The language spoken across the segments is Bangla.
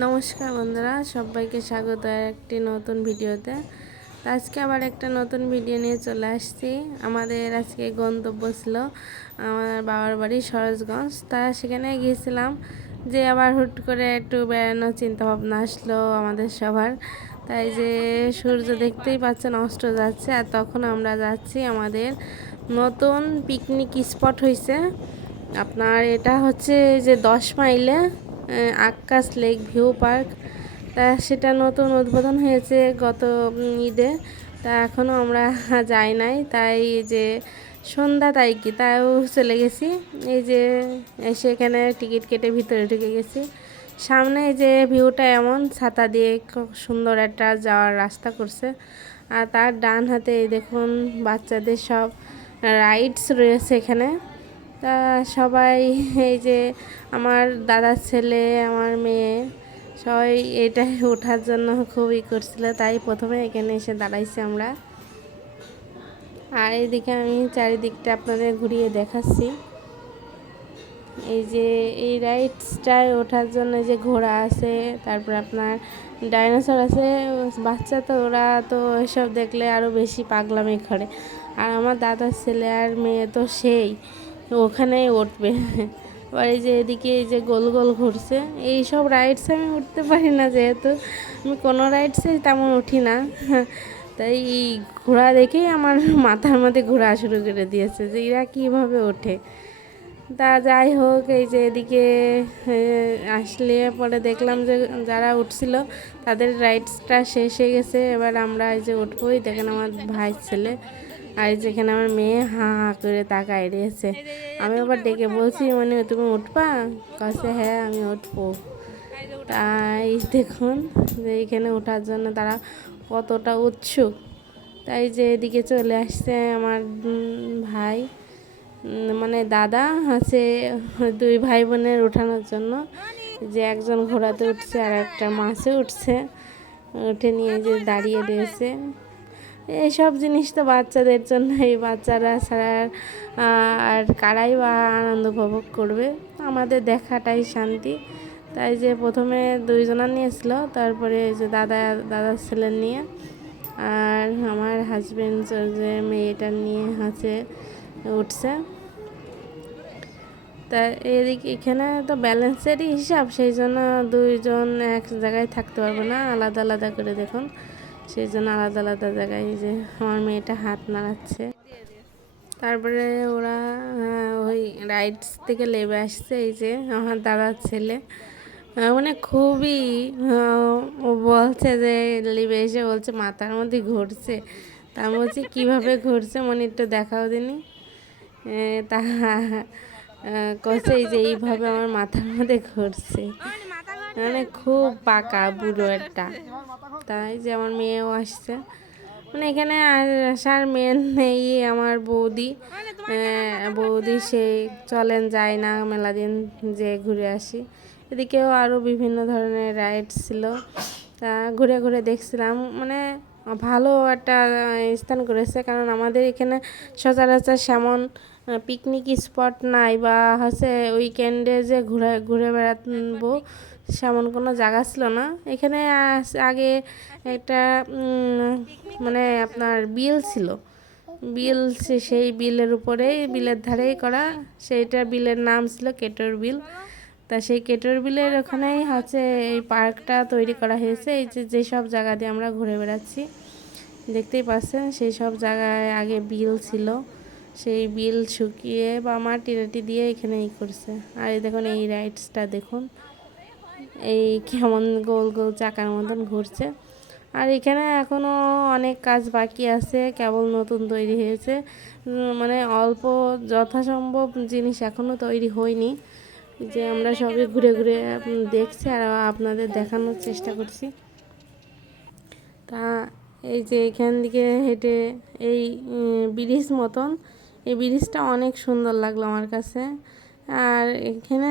নমস্কার বন্ধুরা, সবাইকে স্বাগত একটি নতুন ভিডিওতে। আজকে আবার একটা নতুন ভিডিও নিয়ে চলে আসছি। আমাদের আজকে গন্তব্য ছিল আমার বাবার বাড়ি সরোজগঞ্জ তা সেখানে গিয়েছিলাম যে আবার হুট করে একটু বেড়ানোর চিন্তাভাবনা আসলো আমাদের সবার। তাই যে সূর্য দেখতেই পাচ্ছেন অস্ত যাচ্ছে আর তখন আমরা যাচ্ছি আমাদের নতুন পিকনিক স্পট হয়েছে আপনার এটা হচ্ছে যে দশ মাইলে আকাশ লেক ভিউ পার্ক। তা সেটা নতুন উদ্বোধন হয়েছে গত ঈদে। তা এখনও আমরা যাই নাই। তাই যে সন্ধ্যা তাই কি, তাও চলে গেছি। এই যে এসে এখানে টিকিট কেটে ভিতরে ঢুকে গেছি। সামনে যে ভিউটা এমন, ছাতা দিয়ে সুন্দর একটা যাওয়ার রাস্তা করছে। আর তার ডান হাতে দেখুন বাচ্চাদের সব রাইডস রয়েছে এখানে। তা সবাই এই যে আমার দাদার ছেলে, আমার মেয়ে সবাই এটাই ওঠার জন্য খুবই করছিল। তাই প্রথমে এখানে এসে দাঁড়াইছি আমরা। আর এইদিকে আমি চারিদিকটা আপনাদের ঘুরিয়ে দেখাচ্ছি। এই যে এই রাইডসটায় ওঠার জন্য যে ঘোড়া আছে, তারপর আপনার ডাইনোসর আছে, বাচ্চা তো ওরা তো এসব দেখলে আরও বেশি পাগলামি করে। আর আমার দাদার ছেলে আর মেয়ে তো সেই। ওখানেই উঠবে। এবার এই যে এদিকে এই যে গোল গোল ঘুরছে এই সব রাইডসে আমি উঠতে পারি না যেহেতু। আমি কোনো রাইডসে তেমন উঠি না। তাই এই ঘোড়া দেখেই আমার মাথার মধ্যে ঘোরা শুরু করে দিয়েছে যে এরা কীভাবে ওঠে। তা যাই হোক, এই যে এদিকে আসলে পরে দেখলাম যে যারা উঠছিল, তাদের রাইডসটা শেষ হয়ে গেছে। এবার আমরা এই যে উঠবোই। দেখেন আমার ভাই ছেলে। আর যেখানে আমার মেয়ে হা হা করে তাকায় রয়েছে। আমি আবার ডেকে বলছি মানে তুমি উঠবা? কাছে হ্যাঁ আমি উঠবো। তাই দেখুন যে এখানে ওঠার জন্য তারা কতটা উৎসুক। তাই যে এদিকে চলে আসছে আমার ভাই মানে দাদা আছে দুই ভাই বোনের ওঠানোর জন্য। যে একজন ঘোড়াতে উঠছে আর একটা মাছে উঠছে। উঠে নিয়ে যে দাঁড়িয়ে রয়েছে। এইসব জিনিস তো বাচ্চাদের জন্য এই বাচ্চারা ছাড়া আর কারাই বা আনন্দ উপভোগ করবে। আমাদের দেখাটাই শান্তি। তাই যে প্রথমে দুইজনা নিয়েছিল, তারপরে যে দাদা, দাদার ছেলে নিয়ে, আর আমার হাজবেন্ড যে মেয়েটা নিয়ে আছে উঠছে। তা এদিকে এখানে তো ব্যালেন্সেরই হিসাব, সেই জন্য দুইজন এক জায়গায় থাকতে পারব না। আলাদা আলাদা করে দেখুন। সেই জন্য আলাদা আলাদা জায়গায় যে আমার মেয়েটা হাত নাড়াচ্ছে। তারপরে ওরা ওই রাইডস থেকে লেবে আসছে এই যে আমার দাদার ছেলে। মানে খুবই ও বলছে যে লিবে এসে বলছে, মাথার মধ্যে ঘুরছে। তা বলছি, কীভাবে ঘুরছে? মনে একটু দেখাও দিনি। তা কছে এই যে, এইভাবে আমার মাথার মধ্যে ঘুরছে। মানে খুব পাকা, বুড়ো একটা। তাই যে আমার মেয়েও আসছে। মানে এখানে আসার মেন নেই আমার বৌদি। বৌদি সেই চলেন যায় না, মেলা দিন যে ঘুরে আসি। এদিকেও আরও বিভিন্ন ধরনের রাইডস ছিল। তা ঘুরে ঘুরে দেখছিলাম। মানে ভালো একটা স্থান করেছে। কারণ আমাদের এখানে সচরাচর সেমন পিকনিক স্পট নাই বা হচ্ছে উইকেন্ডে যে ঘুরে ঘুরে বেড়াবো সেমন কোনো জায়গা ছিল না। এখানে আগে একটা মানে আপনার বিল ছিল। বিল সেই বিলের উপরেই, বিলের ধারেই করা। সেইটা বিলের নাম ছিল কেটর বিল। তা সেই কেটর বিলের ওখানেই হচ্ছে এই পার্কটা তৈরি করা হয়েছে। এই যে যেসব জায়গা দিয়ে আমরা ঘুরে বেড়াচ্ছি, দেখতেই পাচ্ছেন, সেই সব জায়গায় আগে বিল ছিল। সেই বিল শুকিয়ে বা মাটি টাটি দিয়ে এখানে এই করছে। আর দেখুন, এই রাইডসটা দেখুন। এই কেমন গোল গোল চাকার মতন ঘুরছে। আর এখানে এখনও অনেক কাজ বাকি আছে, কেবল নতুন তৈরি হয়েছে। মানে অল্প যথাসম্ভব জিনিস এখনও তৈরি হয়নি, যে আমরা সবই ঘুরে ঘুরে দেখছি আর আপনাদের দেখানোর চেষ্টা করছি। তা এই যে এখান থেকে হেঁটে এই ব্রিজ মতন, এই ব্রিজটা অনেক সুন্দর লাগল আমার কাছে। আর এখানে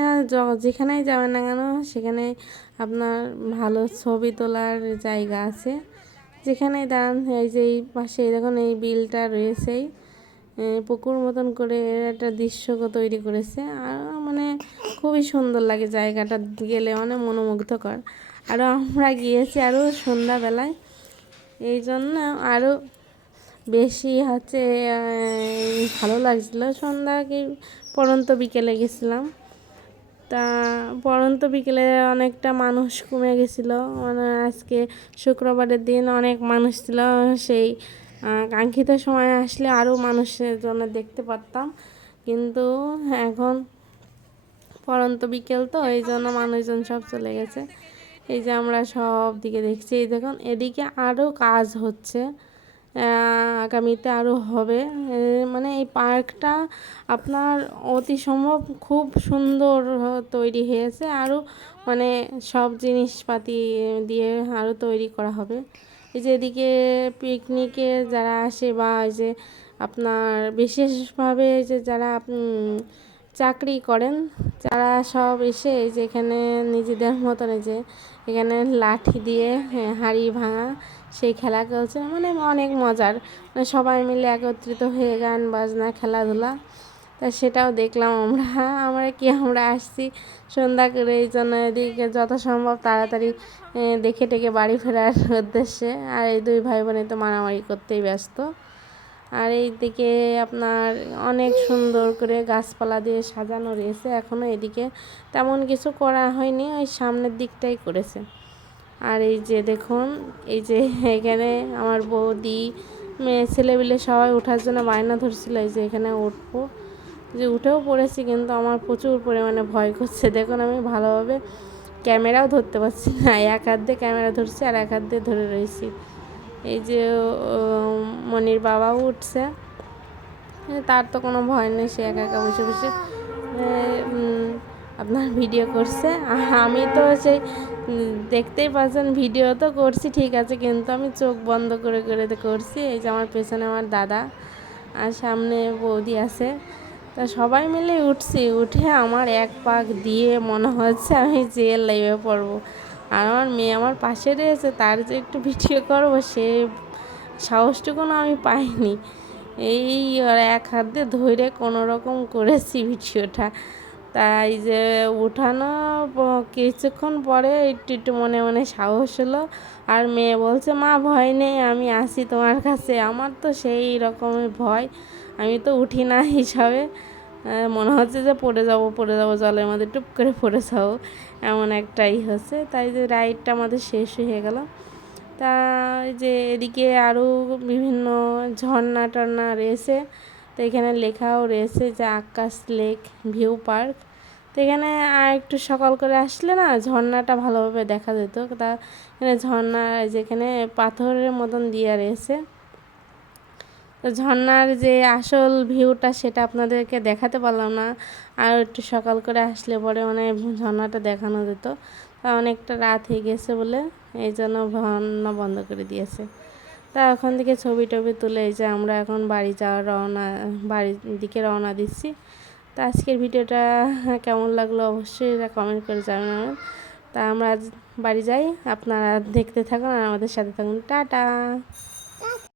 যেখানেই যাবেন না কেন, সেখানে আপনার ভালো ছবি তোলার জায়গা আছে। যেখানেই দাঁড়ান, এই যে এই পাশে দেখুন, এই বিলটা রয়েছেই পুকুর মতন করে একটা দৃশ্য তৈরি করেছে। আর মানে খুবই সুন্দর লাগে জায়গাটা গেলে মানে মনোমুগ্ধকর। আরও আমরা গিয়েছি আরও সন্ধ্যাবেলায়। এই জন্য আরও বেশি হচ্ছে ভালো লাগছিল। সন্ধ্যা কি পরন্ত বিকেলে গেছিলাম। তা পরন্ত বিকেলে অনেকটা মানুষ কমে গেছিল। মানে আজকে শুক্রবারের দিন অনেক মানুষ ছিল। সেই কাঙ্ক্ষিত সময় আসলে আরও মানুষের জন্য দেখতে পারতাম। কিন্তু এখন পরন্ত বিকেল তো, এই জন্য মানুষজন সব চলে গেছে। এই যে আমরা সব দিকে দেখছি, এই দেখুন, এদিকে আরও কাজ হচ্ছে। আগামীতে আরও হবে। মানে এই পার্কটা আপনার অতি সম্ভব খুব সুন্দর তৈরি হয়েছে। আরও মানে সব জিনিসপাতি দিয়ে আরও তৈরি করা হবে। এই যে এদিকে পিকনিকে যারা আসে বা এই যে আপনার বিশেষভাবে যে যারা চাকরি করেন, যারা সব এসে এই যে এখানে নিজেদের মতন এই যে এখানে লাঠি দিয়ে হ্যাঁ, হাঁড়ি ভাঙা সেই খেলা চলছে। মানে অনেক মজার। মানে সবাই মিলে একত্রিত হয়ে গান বাজনা খেলাধুলা। তা সেটাও দেখলাম আমরা। আমরা কি আমরা আসছি সন্ধ্যা করে এই জন্য এদিকে যথাসম্ভব তাড়াতাড়ি দেখে টেকে বাড়ি ফেরার উদ্দেশ্যে। আর এই দুই ভাই বোনে তো মারামারি করতেই ব্যস্ত। আর এইদিকে আপনার অনেক সুন্দর করে গাছপালা দিয়ে সাজানো রয়েছে এখনও এদিকে তেমন কিছু করা হয়নি, ওই সামনের দিকটাই করেছে। আর এই যে দেখুন, এই যে এখানে আমার বৌদি, মেয়ে, ছেলেপিলে সবাই ওঠার জন্য বায়না ধরছিল, এই যে এখানে উঠবো। যে উঠেও পড়েছি, কিন্তু আমার প্রচুর পরিমাণে ভয় করছে। দেখুন, আমি ভালোভাবে ক্যামেরাও ধরতে পারছি না, এক হাত দিয়ে ক্যামেরা ধরছি আর এক হাত দিয়ে ধরে রয়েছি। এই যে মনির বাবাও উঠছে। তার তো কোনো ভয় নেই, সে একা একা বসে বসে আপনার ভিডিও করছে। আমি তো সেই দেখতেই পাচ্ছেন, ভিডিও তো করছি, ঠিক আছে, কিন্তু আমি চোখ বন্ধ করে করে করছি। এই যে আমার পেছনে আমার দাদা আর সামনে বৌদি আছে। তা সবাই মিলে উঠছি, উঠে আমার এক পাক দিয়ে মনে হচ্ছে আমি জেল লাইভে পড়ব। আর আমার মেয়ে আমার পাশে রয়েছে, তার যে একটু ভিডিও করব, সে সাহসটুকুনো আমি পাইনি। এই এক হাত দিয়ে ধরে কোনো রকম করেছি ভিডিওটা। তাই যে উঠানো কিছুক্ষণ পরে একটু একটু মনে মনে সাহস হলো। আর মেয়ে বলছে, মা, ভয় নেই, আমি আসি তোমার কাছে। আমার তো সেই রকমের ভয়। আমি তো উঠি না হিসাবে মনে হচ্ছে যে পড়ে যাব পড়ে যাব জলের মধ্যে টুপ করে পড়ে যাব এমন একটাই হচ্ছে। তাই যে রাইডটা আমাদের শেষ হয়ে গেল। তা যে এদিকে আরও বিভিন্ন ঝর্ণা টর্ণা রয়েছে। তো এখানে লেখাও রয়েছে যে আকাশ লেক, ভিউ পার্ক। তো এখানে আর একটু সকাল করে আসলে না ঝর্ণাটা ভালোভাবে দেখা যেত। তা এখানে ঝর্ণা যেখানে পাথরের মতন দেওয়া রয়েছে। তো ঝর্ণার যে আসল ভিউটা সেটা আপনাদেরকে দেখাতে পারলাম না। আর একটু সকাল করে আসলে পরে মানে ঝর্ণাটা দেখানো যেত। তা অনেকটা রাত হয়ে গেছে বলে এই জন্য ঝর্ণা বন্ধ করে দিয়েছে। তা এখন থেকে ছবি টবি তুলে এই যে আমরা এখন বাড়ি যাওয়ার রওনা বাড়ির দিকে রওনা দিচ্ছি। তা আজকের ভিডিওটা কেমন লাগল অবশ্যই এটা কমেন্ট করে জানাবেন। তা আমরা বাড়ি যাই, আপনারা দেখতে থাকুন আর আমাদের সাথে থাকুন। টাটা!